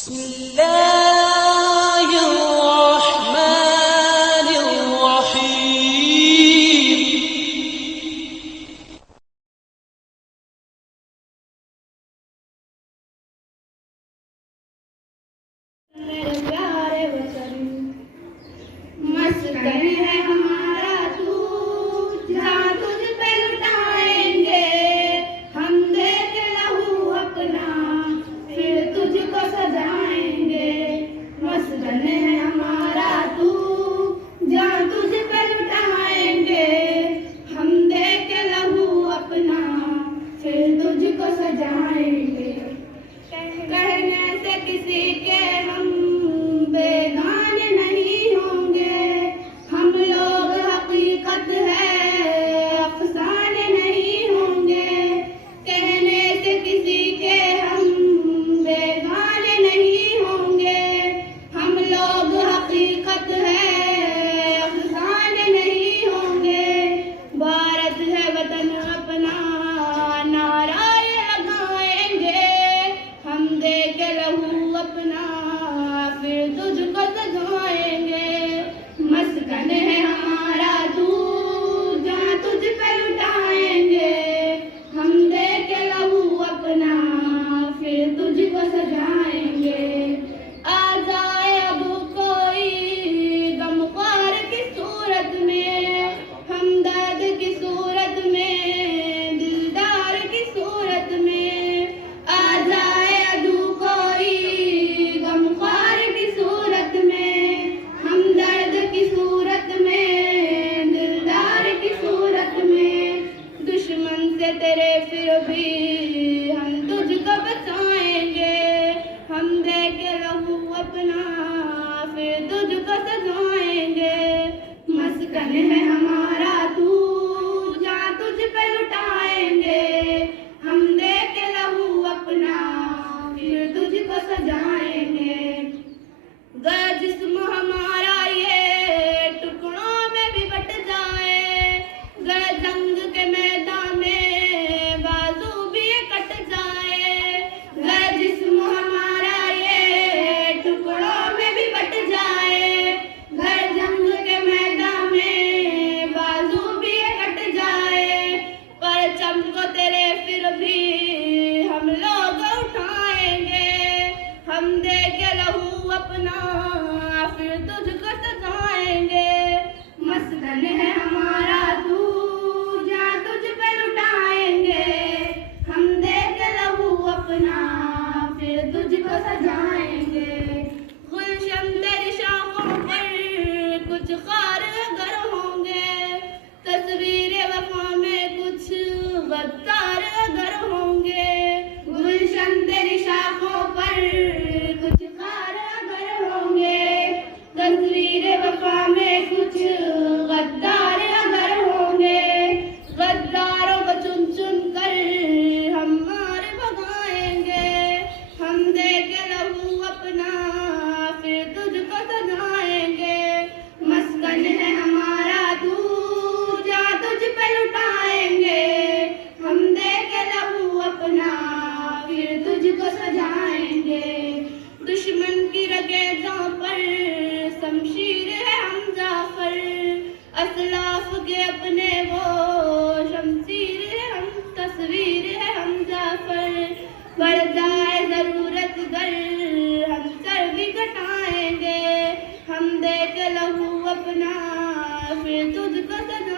बिस्मिल्लाहिर्रहमानिर्रहीम। मेरे प्यारे वतन मस्कन है हमारा तू, जहाँ तुझ पे लुटाएंगे हम देख लहू अपना, फिर तुझको सजाएंगे। मस्कन है हमारा तू, जहाँ तुझ पे लुटाएंगे हम देख लहू अपना, फिर तुझको सजाएंगे। कहने से किसी के हम बेगाने नहीं होंगे, हम लोग हकीकत है अफसाने नहीं होंगे। कहने से किसी के हम बेगाने नहीं होंगे, हम लोग हकीकत है अफसाने नहीं होंगे। भारत है वतन अपना नारा लगाएंगे, हम देख लहू अपना फिर तुझको सजाएंगे। मस्कन है हमारा तू, जहाँ तुझ पे लुटाएंगे हम देख लहू अपना, फिर तुझको सजाएंगे। आ जाए अब कोई गमख्वार की सूरत में, हमदर्द की सूरत में, दिलदार की सूरत में। आ जाए अदू कोई गमख्वार की सूरत में, हमदर्द की सूरत में, दिलदार की सूरत में। दुश्मन से तेरे फिर भी हम तुझको बचाएंगे, हम देख लहू अपना फिर तुझको सजाएंगे। मस्कन है हमारा तू, जहाँ तुझ पे लुटाएंगे हम देख लहू अपना, फिर तुझको सजाएंगे। गया जिस्म हमारा ये टुकड़ों में भी बट जाए, गया जंग के मैदान में बाजू भी कट जाए। गया जिस्म हमारा ये टुकड़ों में भी बट जाए, गया जंग के मैदान में बाजू भी कट जाए। परचम को तेरे फिर भी हम लोग उठाएंगे, हम देख लहू अपना फिर तुझको सजाएंगे। मस्कन है हमारा तू, जहाँ तुझ पे लुटाएंगे हम देख लहू अपना, फिर तुझको सजाएंगे। गुलशन तेरी शाखों पर कुछ खार अगर होंगे, तस्वीर वफा में कुछ गद्दार अगर होंगे। गुलशन तेरी शाखों पर कुछ खार अगर होंगे, तस्वीर वफा में कुछ गद्दार अगर होंगे। गद्दारों को चुन चुन कर हम मार भगाएंगे, हम देख लहू अपना फिर तुझको सजाएंगे। मस्कन है हमारा तू, जहाँ तुझ पे लुटाएंगे हम देख लहू अपना, फिर तुझको सजाएंगे। दुश्मन की रगेजों पर शमशीर है हम जाफर, असलाफ के अपने वो शमशीर है हम, तस्वीर है हम जाफर। बढ़ जाए जरूरत गर हम सर भी कटाएंगे, हम देख लहू अपना फिर तुझको सजा